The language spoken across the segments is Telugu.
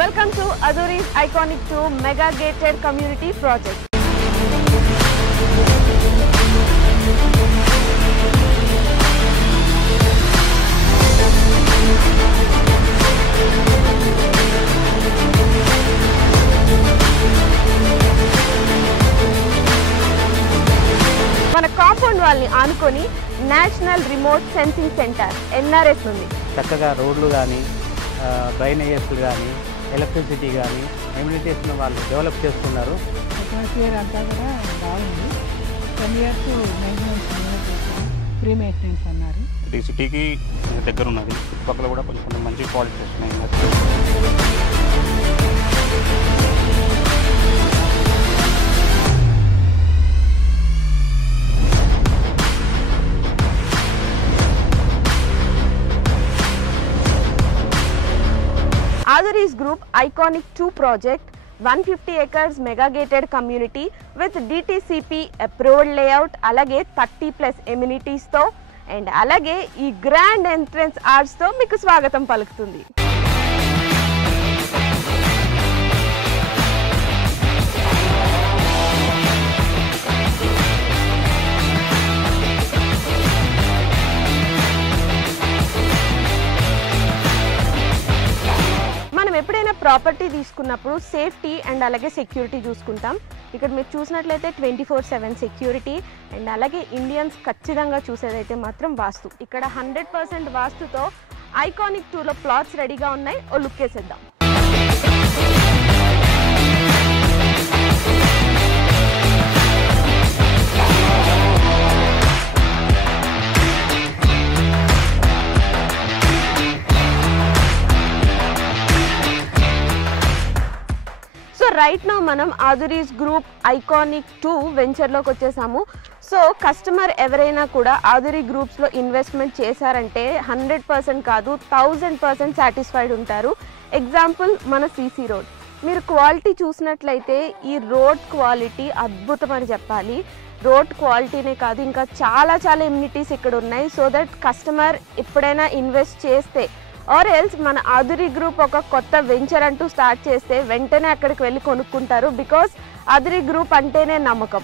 Welcome to Aduri's Iconic 2 Mega Gated Community Project. మన కాంపౌండ్ వాల్ ని ఆనుకొని national remote sensing centre NRS ఉంది. చక్కగా రోడ్లు గాని డ్రైనేజెస్ గాని ఎలక్ట్రిసిటీ కానీ ఎమ్యూనిటీస్ను వాళ్ళు డెవలప్ చేస్తున్నారు. అట్మాస్ఫియర్ అంతా కూడా బాగుంది. 10 years మెయింటెనెన్స్ ఫ్రీ మెయింటెనెన్స్ అన్నారు. ఇది సిటీకి దగ్గర ఉన్నది. చుట్టుపక్కల కూడా కొంచెం మంచి క్వాలిటీ వస్తున్నాయి. Aduri's Group Iconic 2 project, 150 acres mega gated community with DTCP approved layout, alage 30+ amenities తో and alage ee grand entrance arch తో మీకు స్వాగతం పలుకుతుంది. ఎప్పుడైనా ప్రాపర్టీ తీసుకున్నప్పుడు సేఫ్టీ అండ్ అలాగే సెక్యూరిటీ చూసుకుంటాం. ఇక్కడ మీరు చూసినట్లయితే 24/7 సెక్యూరిటీ అండ్ అలాగే ఇండియన్స్ ఖచ్చితంగా చూసేదైతే మాత్రం వాస్తు. ఇక్కడ 100% వాస్తుతో ఐకానిక్ 2లో ప్లాట్స్ రెడీగా ఉన్నాయి. ఓ లుక్ వేసేద్దాం. రైట్ నౌ మనం Aduri's Group Iconic 2 వెంచర్లోకి వచ్చేసాము. సో కస్టమర్ ఎవరైనా కూడా Aduri గ్రూప్స్లో ఇన్వెస్ట్మెంట్ చేశారంటే 100% కాదు 1000% సాటిస్ఫైడ్ ఉంటారు. ఎగ్జాంపుల్ మన CC రోడ్. మీరు క్వాలిటీ చూసినట్లయితే ఈ రోడ్ క్వాలిటీ అద్భుతం అని చెప్పాలి. రోడ్ క్వాలిటీనే కాదు ఇంకా చాలా ఎమ్యూనిటీస్ ఇక్కడ ఉన్నాయి. సో దట్ కస్టమర్ ఎప్పుడైనా ఇన్వెస్ట్ చేస్తే ఆర్ ఎల్స్ మన Aduri గ్రూప్ ఒక కొత్త వెంచర్ అంటూ స్టార్ట్ చేస్తే వెంటనే అక్కడికి వెళ్ళి కొనుక్కుంటారు. బికాస్ Aduri గ్రూప్ అంటేనే నమ్మకం.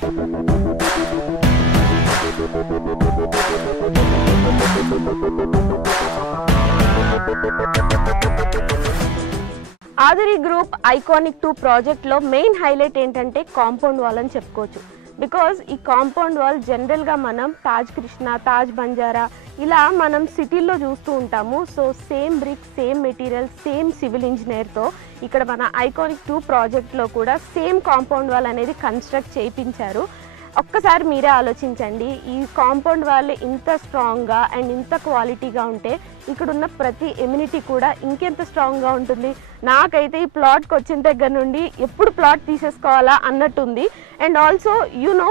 Aduri గ్రూప్ ఐకానిక్ 2 ప్రాజెక్ట్లో మెయిన్ హైలైట్ ఏంటంటే కాంపౌండ్ వాల్ అని చెప్పుకోవచ్చు. బికాజ్ ఈ కాంపౌండ్ వాల్ జనరల్గా మనం తాజ్ కృష్ణ, తాజ్ బంజారా ఇలా మనం సిటీల్లో చూస్తూ ఉంటాము. So same brick, same material, same civil ఇంజనీర్తో ఇక్కడ మన ఐకానిక్ 2 ప్రాజెక్ట్లో కూడా సేమ్ కాంపౌండ్ వాల్ అనేది కన్స్ట్రక్ట్ చేయించారు. ఒక్కసారి మీరే ఆలోచించండి. ఈ కాంపౌండ్ వాల్ ఇంత స్ట్రాంగ్గా అండ్ ఇంత క్వాలిటీగా ఉంటే ఇక్కడున్న ప్రతి ఎమ్యూనిటీ కూడా ఇంకెంత స్ట్రాంగ్గా ఉంటుంది. నాకైతే ఈ ప్లాట్కి వచ్చిన దగ్గర నుండి ఎప్పుడు ప్లాట్ తీసేసుకోవాలా అన్నట్టుంది. And also you know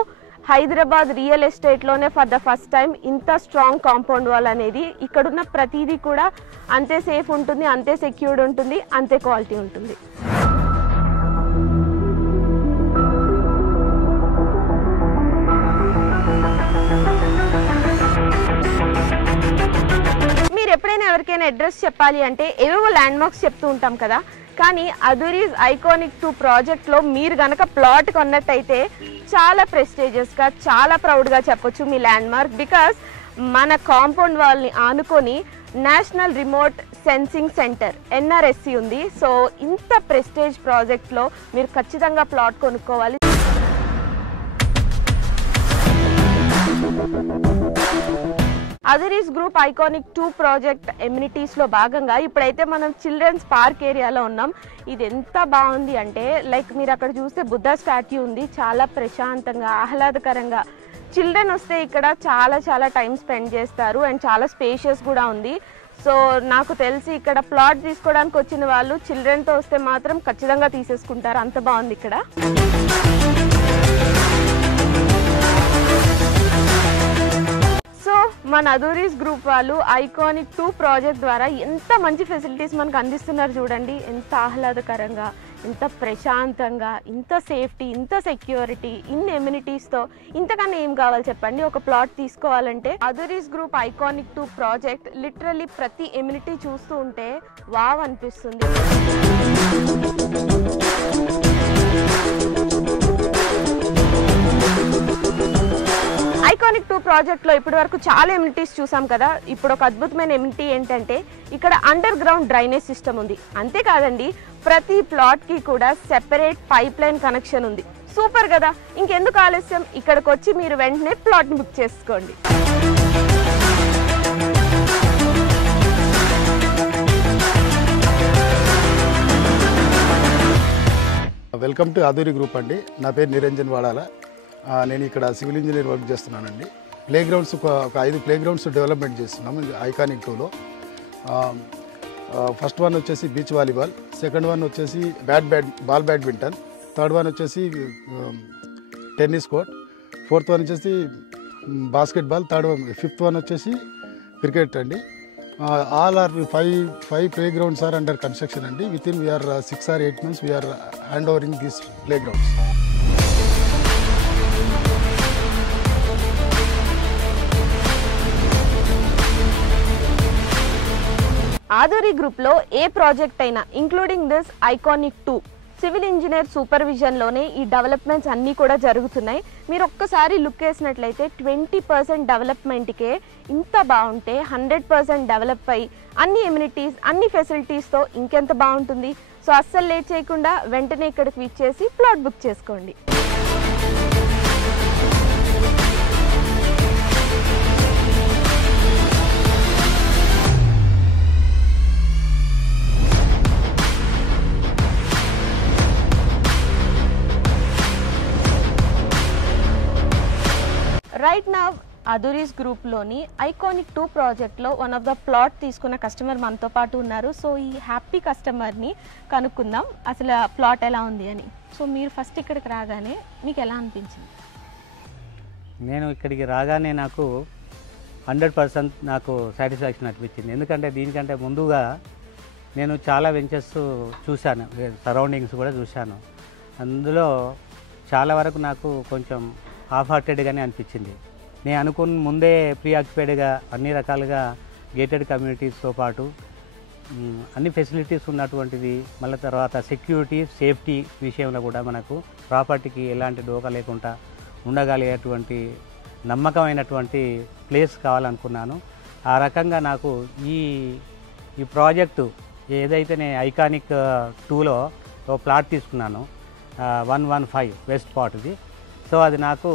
Hyderabad real ఎస్టేట్లోనే ఫర్ ద ఫస్ట్ టైం ఇంత స్ట్రాంగ్ కాంపౌండ్ వాల్ అనేది ఇక్కడున్న ప్రతిదీ కూడా అంతే సేఫ్ ఉంటుంది, అంతే సెక్యూర్డ్ ఉంటుంది, అంతే క్వాలిటీ ఉంటుంది. మీరు ఎప్పుడైనా ఎవరికైనా అడ్రస్ చెప్పాలి అంటే ఏవేవో ల్యాండ్ మార్క్స్ చెప్తూ ఉంటాం కదా. కానీ Aduri's Iconic 2 ప్రాజెక్ట్లో మీరు కనుక ప్లాట్ కొన్నట్టయితే చాలా ప్రెస్టీజియస్గా, చాలా ప్రౌడ్గా చెప్పొచ్చు మీ ల్యాండ్ మార్క్. బికాస్ మన కాంపౌండ్ వాల్ని ఆనుకొని national remote sensing centre NRSC ఉంది. సో ఇంత ప్రెస్టేజ్ ప్రాజెక్ట్లో మీరు ఖచ్చితంగా ప్లాట్ కొనుక్కోవాలి. Aduri's Group Iconic 2 ప్రాజెక్ట్ ఎమ్యూనిటీస్లో భాగంగా ఇప్పుడైతే మనం చిల్డ్రన్స్ పార్క్ ఏరియాలో ఉన్నాం. ఇది ఎంత బాగుంది అంటే లైక్ మీరు అక్కడ చూస్తే బుద్ధ స్టాట్యూ ఉంది. చాలా ప్రశాంతంగా, ఆహ్లాదకరంగా చిల్డ్రన్ వస్తే ఇక్కడ చాలా టైం స్పెండ్ చేస్తారు. అండ్ చాలా స్పేషియస్ కూడా ఉంది. సో నాకు తెలిసి ఇక్కడ ప్లాట్ తీసుకోవడానికి వచ్చిన వాళ్ళు చిల్డ్రన్తో వస్తే మాత్రం ఖచ్చితంగా తీసేసుకుంటారు. అంత బాగుంది ఇక్కడ. సో మన అదూరీస్ గ్రూప్ వాళ్ళు ఐకానిక్ 2 ప్రాజెక్ట్ ద్వారా ఎంత మంచి ఫెసిలిటీస్ మనకు అందిస్తున్నారు చూడండి. ఎంత ఆహ్లాదకరంగా, ఎంత ప్రశాంతంగా, ఇంత సేఫ్టీ, ఇంత సెక్యూరిటీ, ఇన్ని ఎమ్యూనిటీస్తో ఇంతకన్నా ఏం కావాలి చెప్పండి. ఒక ప్లాట్ తీసుకోవాలంటే అదూరీస్ గ్రూప్ ఐకానిక్ 2 ప్రాజెక్ట్ లిటరల్లీ ప్రతి ఎమ్యూనిటీ చూస్తూ ఉంటే వావ్ అనిపిస్తుంది. ఐకానిక్ 2 ప్రాజెక్ట్లో ఇప్పటి వరకు చాలా ఎమ్యూనిటీస్ చూసాం కదా. ఇప్పుడు ఒక అద్భుతమైన ఎమ్యూనిటీ ఏంటంటే ఇక్కడ అండర్ గ్రౌండ్ డ్రైనేజ్ సిస్టమ్ ఉంది. అంతేకాదండి, ప్రతి ప్లాట్కి కూడా సెపరేట్ పైప్ లైన్ కనెక్షన్ ఉంది. సూపర్ కదా. ఇంకెందుకు ఆలస్యం, ఇక్కడికి వచ్చి మీరు వెంటనే ప్లాట్ని బుక్ చేసుకోండి. వెల్కమ్ టు అదూరి గ్రూప్ అండి. నా పేరు నిరంజన్ వాడాల. నేను ఇక్కడ సివిల్ ఇంజనీర్ వర్క్ చేస్తున్నానండి. ప్లే గ్రౌండ్స్ ఒక 5 ప్లే గ్రౌండ్స్ డెవలప్మెంట్ చేస్తున్నాము ఐకానిక్ 2లో. ఫస్ట్ వన్ వచ్చేసి బీచ్ వాలీబాల్, సెకండ్ వన్ వచ్చేసి బాల్ బ్యాడ్మింటన్, థర్డ్ వన్ వచ్చేసి టెన్నిస్ కోర్ట్, ఫోర్త్ వన్ వచ్చేసి బాస్కెట్బాల్, ఫిఫ్త్ వన్ వచ్చేసి క్రికెట్ అండి. all are five playgrounds are under construction and within we are 6 or 8 months we are handovering these playgrounds. Aduri గ్రూప్లో ఏ ప్రాజెక్ట్ అయినా including this iconic 2 civil engineer సూపర్విజన్లోనే ఈ డెవలప్మెంట్స్ అన్నీ కూడా జరుగుతున్నాయి. మీరు ఒక్కసారి లుక్ వేసినట్లయితే 20% డెవలప్మెంట్కే ఇంత బాగుంటే 100% డెవలప్ అయ్యి అన్ని ఎమ్యూనిటీస్, అన్ని ఫెసిలిటీస్తో ఇంకెంత బాగుంటుంది. సో అస్సలు లేట్ చేయకుండా వెంటనే ఇక్కడికి విచ్చేసి ప్లాట్ బుక్ చేసుకోండి. రైట్ నౌ అదూరీస్ గ్రూప్లోని ఐకానిక్ 2 ప్రాజెక్ట్లో వన్ ఆఫ్ ద ప్లాట్ తీసుకున్న కస్టమర్ మనతో పాటు ఉన్నారు. సో ఈ హ్యాపీ కస్టమర్ని కనుక్కుందాం అసలు ప్లాట్ ఎలా ఉంది అని. సో మీరు ఫస్ట్ ఇక్కడికి రాగానే మీకు ఎలా అనిపించింది? నేను ఇక్కడికి రాగానే నాకు 100% నాకు సాటిస్ఫాక్షన్ అనిపించింది. ఎందుకంటే దీనికంటే ముందుగా నేను చాలా వెంచర్స్ చూశాను, సరౌండింగ్స్ కూడా చూశాను. అందులో చాలా వరకు నాకు కొంచెం హాఫ్ హార్టెడ్గానే అనిపించింది. నేను అనుకున్న ముందే ప్రీ ఆక్యుపైడ్గా అన్ని రకాలుగా గేటెడ్ కమ్యూనిటీస్తో పాటు అన్ని ఫెసిలిటీస్ ఉన్నటువంటిది, మళ్ళీ తర్వాత సెక్యూరిటీ, సేఫ్టీ విషయంలో కూడా మనకు ప్రాపర్టీకి ఎలాంటి డోకా లేకుండా ఉండగలిగేటువంటి నమ్మకమైనటువంటి ప్లేస్ కావాలనుకున్నాను. ఆ రకంగా నాకు ఈ ప్రాజెక్టు ఏదైతే నేను ఐకానిక్ 2లో ఒక ప్లాట్ తీసుకున్నాను 115 వెస్ట్ పాట్ది. సో అది నాకు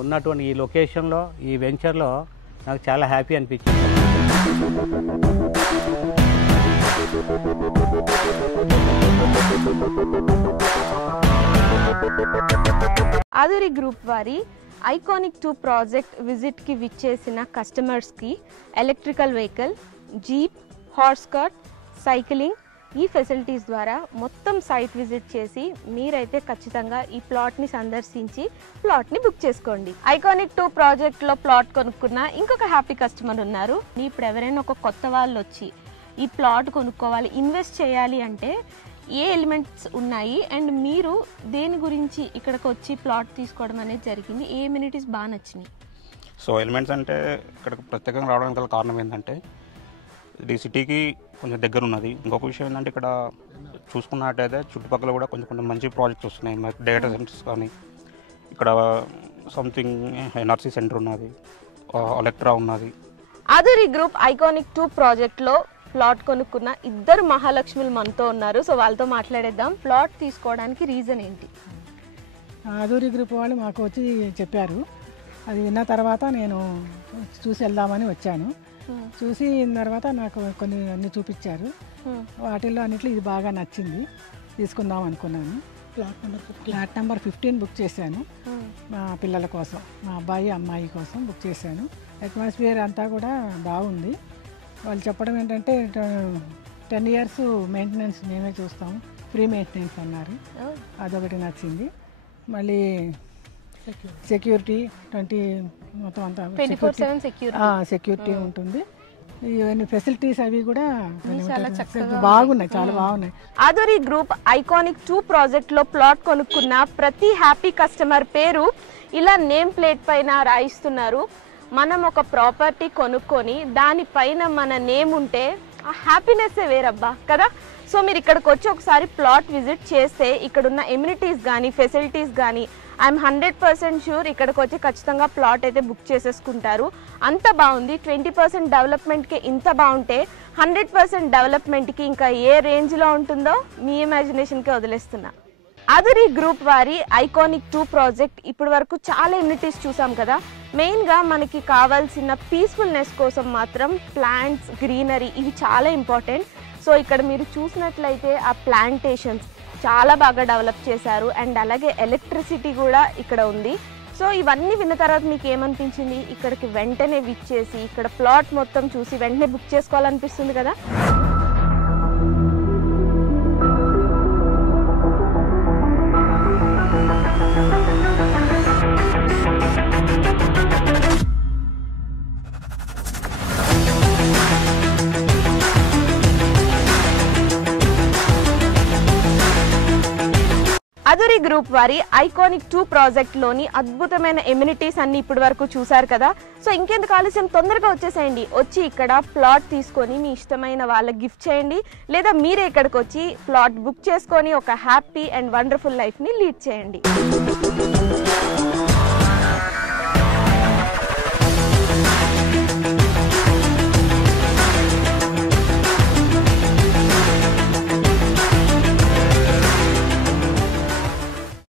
ఉన్నటువంటి ఈ లొకేషన్లో, ఈ వెంచర్లో నాకు చాలా హ్యాపీ అనిపించింది. ఆదూరి గ్రూప్ వారి ఐకానిక్ 2 ప్రాజెక్ట్ విజిట్కి విచ్చేసిన కస్టమర్స్కి electrical vehicle, jeep, horse cart, cycling ఈ ఫెసిలిటీస్ ద్వారా మొత్తం సైట్ విజిట్ చేసి మీరైతే ఖచ్చితంగా ఈ ప్లాట్ని సందర్శించి ప్లాట్ని బుక్ చేసుకోండి. ఐకానిక్ 2 ప్రాజెక్ట్లో ప్లాట్ కొనుక్కున్న ఇంకొక హ్యాపీ కస్టమర్ ఉన్నారు. ఇప్పుడు ఎవరైనా ఒక కొత్త వాళ్ళు వచ్చి ఈ ప్లాట్ కొనుక్కోవాలి, ఇన్వెస్ట్ చేయాలి అంటే ఏ ఎలిమెంట్స్ ఉన్నాయి అండ్ మీరు దేని గురించి ఇక్కడికి వచ్చి ప్లాట్ తీసుకోవడం అనేది జరిగింది? ఏ ఎమ్యూనిటీస్ బాగా నచ్చినాయి? సో ఎలిమెంట్స్ అంటే ఇక్కడికి ప్రత్యేకంగా రావడానికి గల కారణం ఏంటంటే ఇది సిటీకి కొంచెం దగ్గర ఉన్నది. ఇంకొక విషయం ఏంటంటే ఇక్కడ చూసుకున్నట్టయితే చుట్టుపక్కల కూడా కొంచెం మంచి ప్రాజెక్ట్స్ వస్తున్నాయి. మనకి డేటా సెంటర్స్ కానీ, ఇక్కడ సంథింగ్ ఎన్ఆర్సీ సెంటర్ ఉన్నది, ఎలక్ట్రా ఉన్నది. ఆదూరి గ్రూప్ ఐకానిక్ 2 ప్రాజెక్ట్లో ప్లాట్ కొనుక్కున్న 2 మహాలక్ష్మిలు మనతో ఉన్నారు. సో వాళ్ళతో మాట్లాడేద్దాం. ప్లాట్ తీసుకోవడానికి రీజన్ ఏంటి? ఆదూరి గ్రూప్ వాళ్ళు మాకు వచ్చి చెప్పారు. అది విన్న తర్వాత నేను చూసి వెళ్దామని వచ్చాను. చూసి తర్వాత నాకు అన్ని చూపించారు. వాటిల్లో అన్నిట్లో ఇది బాగా నచ్చింది, తీసుకుందాం అనుకున్నాను. ఫ్లాట్ నెంబర్ 15 బుక్ చేశాను. మా పిల్లల కోసం, మా అబ్బాయి అమ్మాయి కోసం బుక్ చేశాను. అట్మాస్ఫియర్ అంతా కూడా బాగుంది. వాళ్ళు చెప్పడం ఏంటంటే 10 years మెయింటెనెన్స్ మేమే చూస్తాము, ఫ్రీ మెయింటెనెన్స్ అన్నారు. అదొకటి నచ్చింది. మళ్ళీ సెక్యూరిటీ 20 మొత్తం అంతా 24/7 సెక్యూరిటీ. సెక్యూరిటీ ఉంటుంది. ఇవన్నీ ఫెసిలిటీస్ అవి కూడా బాగున్నాయి, చాలా బాగున్నాయి. ఆధురి గ్రూప్ ఐకానిక్ 2 ప్రాజెక్ట్లో ప్లాట్ కొనుక్కున్న ప్రతి హ్యాపీ కస్టమర్ పేరు ఇలా నేమ్ ప్లేట్ పైన రాయిస్తున్నారు. మనం ఒక ప్రాపర్టీ కొనుక్కొని దానిపైన మన నేమ్ ఉంటే ఆ హ్యాపీనెస్సే వేరబ్బా కదా. సో మీరు ఇక్కడికి వచ్చి ఒకసారి ప్లాట్ విజిట్ చేస్తే ఇక్కడున్న ఎమ్యూనిటీస్ కానీ ఫెసిలిటీస్ కానీ ఐఎమ్ 100% షూర్ ఇక్కడికి వచ్చి ఖచ్చితంగా ప్లాట్ అయితే బుక్ చేసేసుకుంటారు. అంత బాగుంది. 20% డెవలప్మెంట్కి ఇంత బాగుంటే 100% డెవలప్మెంట్కి ఇంకా ఏ రేంజ్లో ఉంటుందో మీ ఇమాజినేషన్కే వదిలేస్తున్నా. ఆధురి గ్రూప్ వారి ఐకానిక్ 2 ప్రాజెక్ట్ ఇప్పటి వరకు చాలా ఎమ్యూనిటీస్ చూసాం కదా. మెయిన్గా మనకి కావాల్సిన పీస్ఫుల్నెస్ కోసం మాత్రం ప్లాంట్స్, గ్రీనరీ ఇవి చాలా ఇంపార్టెంట్. సో ఇక్కడ మీరు చూసినట్లయితే ఆ ప్లాంటేషన్స్ చాలా బాగా డెవలప్ చేశారు. అండ్ అలాగే ఎలక్ట్రిసిటీ కూడా ఇక్కడ ఉంది. సో ఇవన్నీ విన్న తర్వాత మీకు ఏమనిపించింది? ఇక్కడికి వెంటనే విచ్చేసి ఇక్కడ ప్లాట్ మొత్తం చూసి వెంటనే బుక్ చేసుకోవాలనిపిస్తుంది కదా. ఆధురి గ్రూప్ వారి ఐకానిక్ 2 ప్రాజెక్ట్లోని అద్భుతమైన ఎమ్యూనిటీస్ అన్ని ఇప్పటి వరకు చూసారు కదా. సో ఇంకెందుకు ఆలస్యం, తొందరగా వచ్చేసేయండి. వచ్చి ఇక్కడ ప్లాట్ తీసుకొని మీ ఇష్టమైన వాళ్ళకి గిఫ్ట్ చేయండి, లేదా మీరే ఇక్కడికి వచ్చి ప్లాట్ బుక్ చేసుకొని ఒక హ్యాపీ అండ్ వండర్ఫుల్ లైఫ్ని లీడ్ చేయండి.